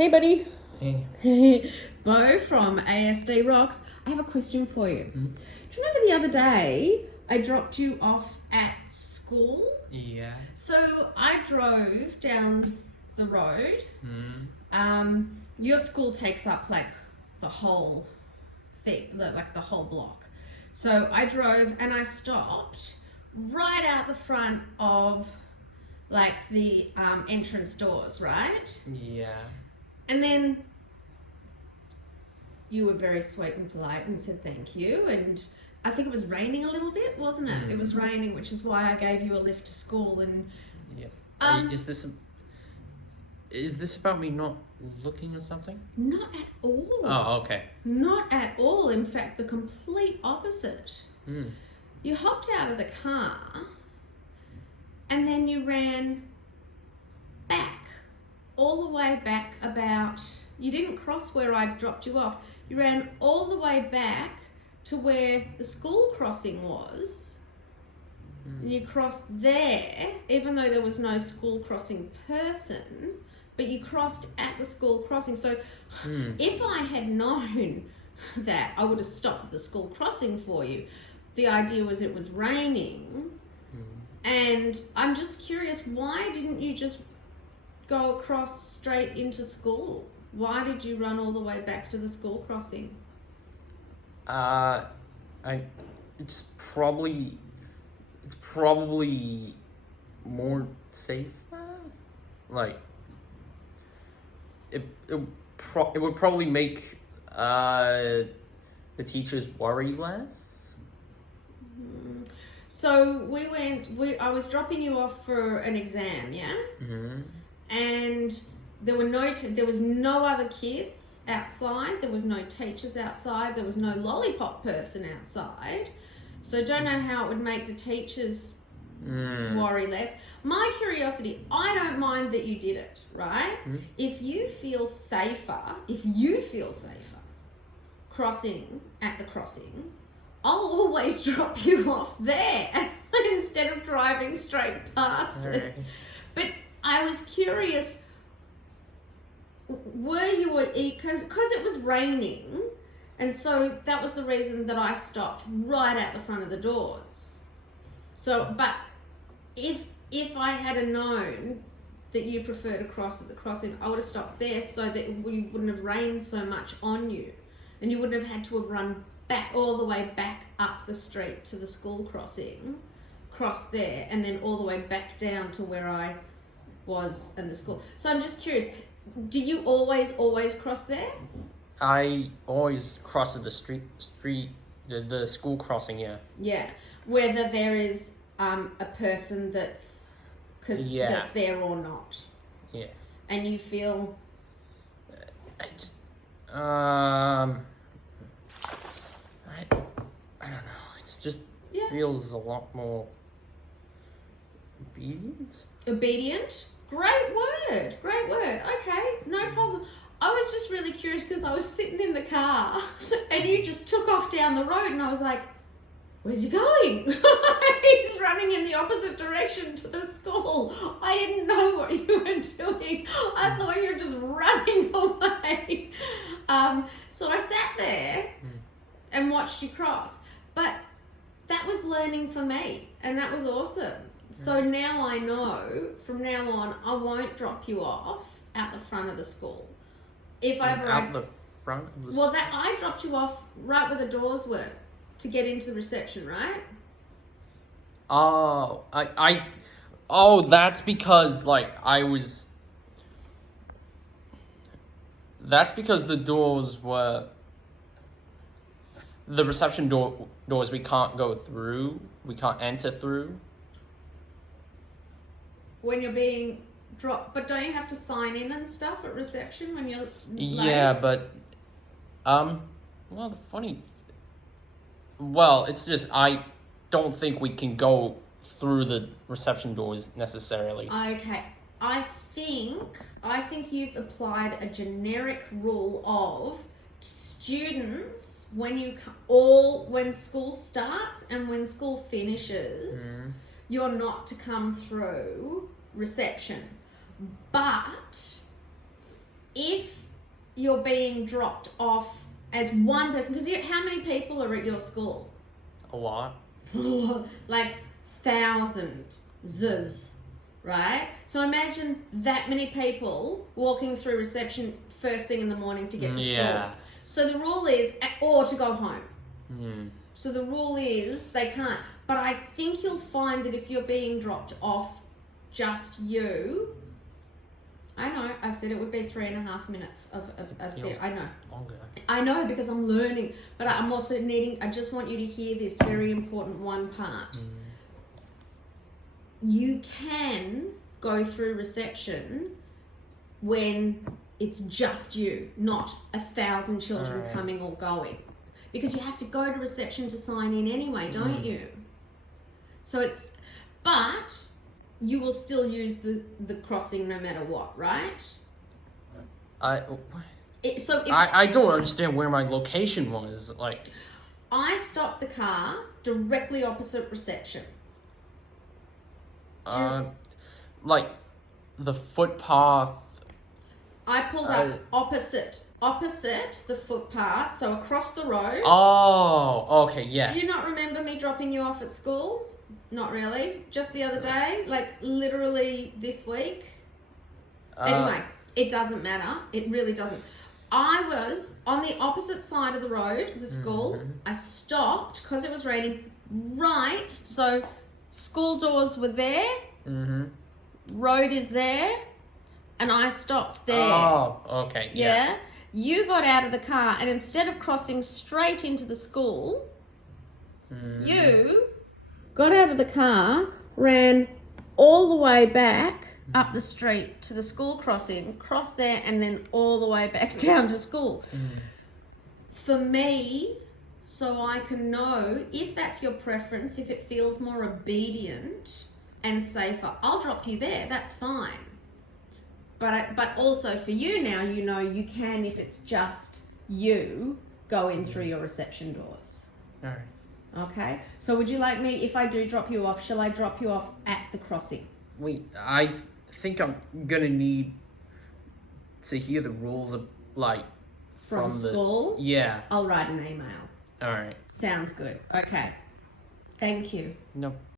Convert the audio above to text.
Hey, buddy. Hey. Bo from ASD Rocks. I have a question for you. Mm-hmm. Do you remember the other day I dropped you off at school? Yeah. So I drove down the road. Mm. Your school takes up like the whole thing, like the whole block. So I drove and I stopped right out the front of like the entrance doors, right? Yeah. And then you were very sweet and polite and said thank you. And I think it was raining a little bit, wasn't it? Mm. It was raining, which is why I gave you a lift to school. And Yeah. Is this about me not looking or something? not at all. Oh, okay. Not at all. In fact, the complete opposite. Mm. You hopped out of the car and then you ran back, all the way back about, you didn't cross where I dropped you off. You ran all the way back to where the school crossing was. Mm. And you crossed there, even though there was no school crossing person, but you crossed at the school crossing. So if I had known that, I would have stopped at the school crossing for you. The idea was it was raining. And I'm just curious, why didn't you just go across straight into school? Why did you run all the way back to the school crossing? It's probably more safer. Like it would probably make the teachers worry less. So I was dropping you off for an exam, yeah? Mm-hmm. And there was no other kids outside, there was no teachers outside, there was no lollipop person outside. So I don't know how it would make the teachers worry less. My curiosity, I don't mind that you did it, right? If you feel safer crossing at the crossing, I'll always drop you off there instead of driving straight past it. But I was curious, were you, because it was raining, and so that was the reason that I stopped right at the front of the doors. So, but if I had known that you prefer to cross at the crossing, I would have stopped there so that we wouldn't have rained so much on you, and you wouldn't have had to have run back all the way back up the street to the school crossing, cross there, and then all the way back down to where I was in the school. So I'm just curious, do you always cross there? I always cross at the street, the school crossing, yeah. Yeah, whether there is a person that's there or not. Yeah. And you feel... I don't know. It's just feels a lot more obedient. Obedient? Great word. Okay, no problem. I was just really curious because I was sitting in the car and you just took off down the road and I was like, where's he going? He's running in the opposite direction to the school. I didn't know what you were doing. I thought you were just running away. So I sat there and watched you cross. But that was learning for me, and that was awesome. So now I know, from now on, I won't drop you off out the front of the school. If I the front of the school? Well, I dropped you off right where the doors were to get into the reception, right? Oh, that's because that's because the doors were the reception doors we can't go through. We can't enter through. When you're being dropped, but don't you have to sign in and stuff at reception when you're late? Yeah, but it's just I don't think we can go through the reception doors necessarily. Okay, I think you've applied a generic rule of students when school starts and when school finishes, you're not to come through reception. But if you're being dropped off as one person, because how many people are at your school? A lot. Like thousands, right? So imagine that many people walking through reception first thing in the morning to get to school. So the rule is, or to go home. So the rule is they can't. But I think you'll find that if you're being dropped off just you, I know, I said it would be 3.5 minutes of there. I know. Longer. I know because I'm learning, but I'm also I just want you to hear this very important one part. You can go through reception when it's just you, not 1,000 children coming or going. Because you have to go to reception to sign in anyway, don't you? So but you will still use the crossing no matter what, right? I don't understand where my location was. Like, I stopped the car directly opposite reception. Like the footpath. I pulled up opposite the footpath, so across the road. Oh, okay, yeah. Do you not remember me dropping you off at school? Not really. Just the other day, like literally this week. Anyway, it doesn't matter. It really doesn't. I was on the opposite side of the road, the school. I stopped because it was raining. Right, so school doors were there. Road is there, and I stopped there. Oh, okay. Yeah. You got out of the car, and instead of crossing straight into the school, you got out of the car, ran all the way back up the street to the school crossing, crossed there, and then all the way back down to school. For me, so I can know if that's your preference, if it feels more obedient and safer, I'll drop you there. That's fine. But also for you now, you know you can, if it's just you, go in through your reception doors. All right. Okay, so would you like me, if I do drop you off, shall I drop you off at the crossing? Wait, I think I'm gonna need to hear the rules of, like, From school? Yeah. I'll write an email. All right. Sounds good. Okay. Thank you. No